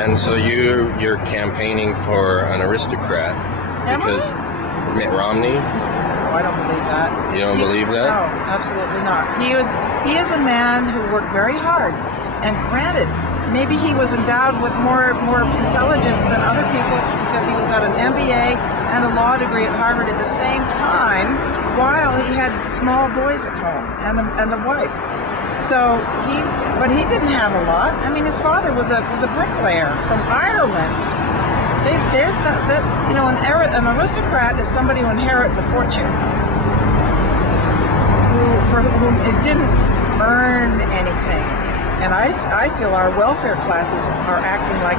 And so you're campaigning for an aristocrat because Mitt Romney? No, I don't believe that. You don't believe that? No, absolutely not. He is a man who worked very hard, and granted, maybe he was endowed with more intelligence than other people because he got an MBA and a law degree at Harvard at the same time, while he had small boys at home and a wife. So but he didn't have a lot. I mean, his father was a bricklayer from Ireland. They're that you know, an aristocrat is somebody who inherits a fortune, who didn't earn anything. And I feel our welfare classes are acting like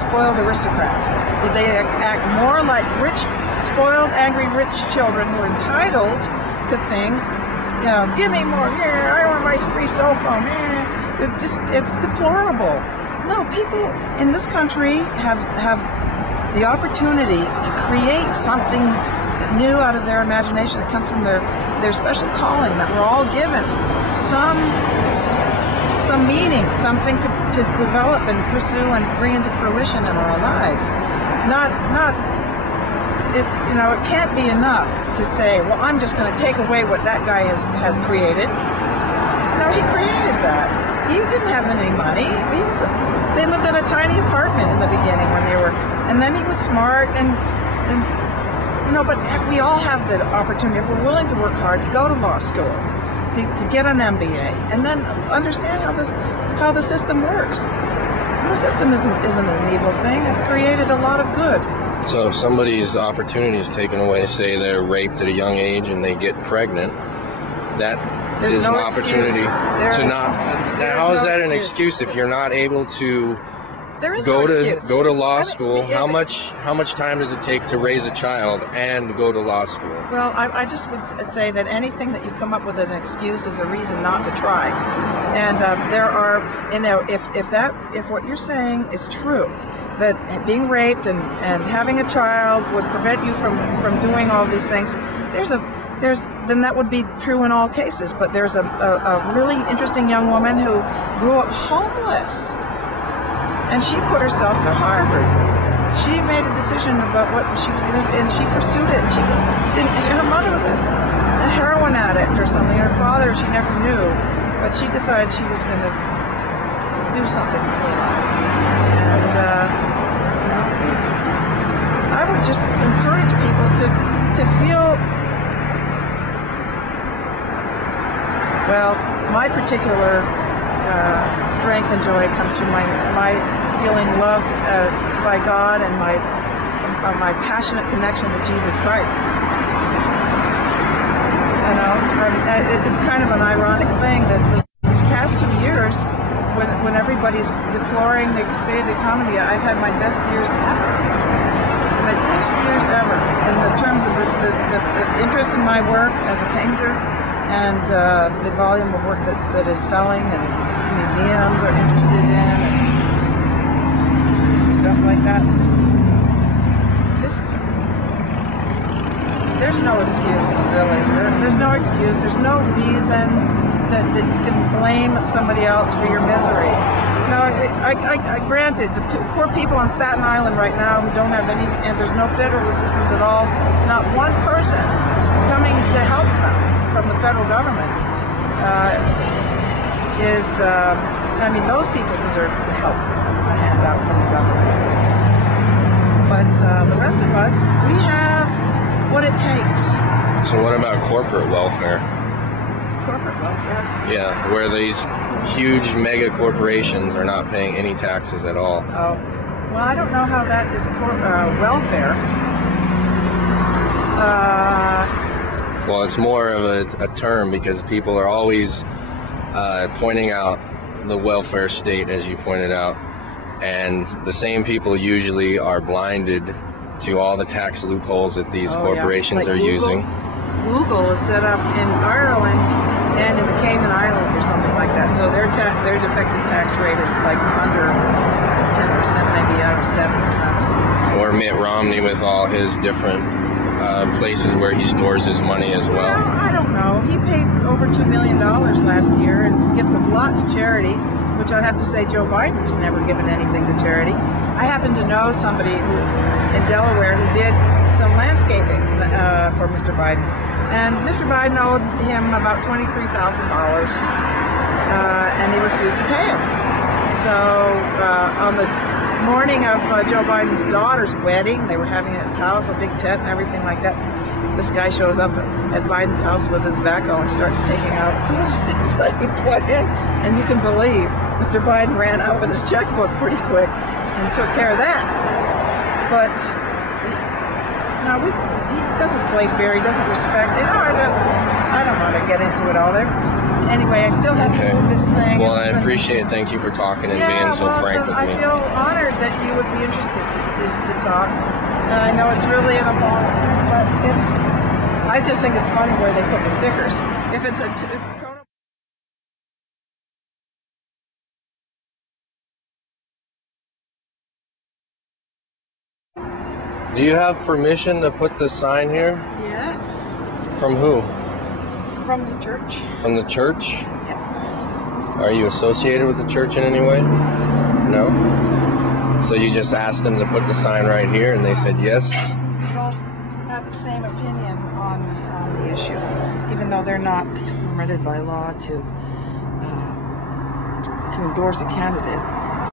spoiled aristocrats. They act more like rich, spoiled, angry, rich children who are entitled to things. You know, give me more. Yeah, I want my free cell phone. Yeah. It's deplorable. No, people in this country have the opportunity to create something new out of their imagination that comes from their special calling that we're all given. Some meaning, something to develop and pursue and bring into fruition in our lives. It can't be enough to say, well, I'm just going to take away what that guy has created. No, he created that. He didn't have any money. They lived in a tiny apartment in the beginning when they were, and then he was smart and but we all have the opportunity, if we're willing to work hard, to go to law school, to get an MBA, and then understand how the system works. The system isn't an evil thing. It's created a lot of good. So if somebody's opportunity is taken away, say they're raped at a young age and they get pregnant, there's an opportunity to not. How is that an excuse if you're not able to go to law school? How much time does it take to raise a child and go to law school? Well, I just would say that anything that you come up with an excuse is a reason not to try. And there are, if what you're saying is true, that being raped and having a child would prevent you from doing all these things, then that would be true in all cases. But there's a really interesting young woman who grew up homeless, and she put herself to Harvard. She made a decision about what she was going to, and she pursued it. Her mother was a heroin addict or something. Her father, she never knew, but she decided she was going to do something with her life. And I would just encourage people to feel. Well, my particular strength and joy comes from my feeling loved by God and my passionate connection with Jesus Christ. You know, it's kind of an ironic thing that these past 2 years, when everybody's deploring the state of the economy, I've had my best years ever. My best years ever, in the terms of the interest in my work as a painter, and the volume of work that is selling, and museums are interested in, and stuff like that. There's no excuse, really. There's no excuse. There's no reason that you can blame somebody else for your misery. No, I granted, the poor people on Staten Island right now who don't have any, and there's no federal assistance at all, not one person coming to help them from the federal government I mean, those people deserve help, a handout from the government. But the rest of us, we have what it takes. So what about corporate welfare? Corporate welfare? Yeah, where these huge mega corporations are not paying any taxes at all. Oh, well, I don't know how that is welfare. Well, it's more of a term because people are always pointing out the welfare state, as you pointed out, and the same people usually are blinded to all the tax loopholes that these corporations are using. Google is set up in Ireland and in the Cayman Islands or something like that, so their effective tax rate is like under 10%, maybe out of 7% or something. Or Mitt Romney with all his different places where he stores his money as well. Well, I don't know. He paid over $2 million last year and gives a lot to charity, which I have to say Joe Biden has never given anything to charity. I happen to know somebody in Delaware who did some landscaping for Mr. Biden. And Mr. Biden owed him about $23,000, and he refused to pay him. So on the morning of Joe Biden's daughter's wedding, they were having it at the house, a big tent and everything like that. This guy shows up at Biden's house with his backhoe and starts taking out stuff that he put in. And you can believe Mr. Biden ran out with his checkbook pretty quick and took care of that. But no, he doesn't play fair. He doesn't respect. I don't want to get into it all there. Anyway, I still have to move this thing. Well, I appreciate it. Thank you for talking and being so frank with me. I feel honored that you would be interested to talk. And I know it's really an appalling, but I just think it's funny where they put the stickers. If it's Do you have permission to put the sign here? Yes. From who? From the church. From the church? Yeah. Are you associated with the church in any way? No? So you just asked them to put the sign right here and they said yes? We both have the same opinion on the issue, even though they're not permitted by law to endorse a candidate.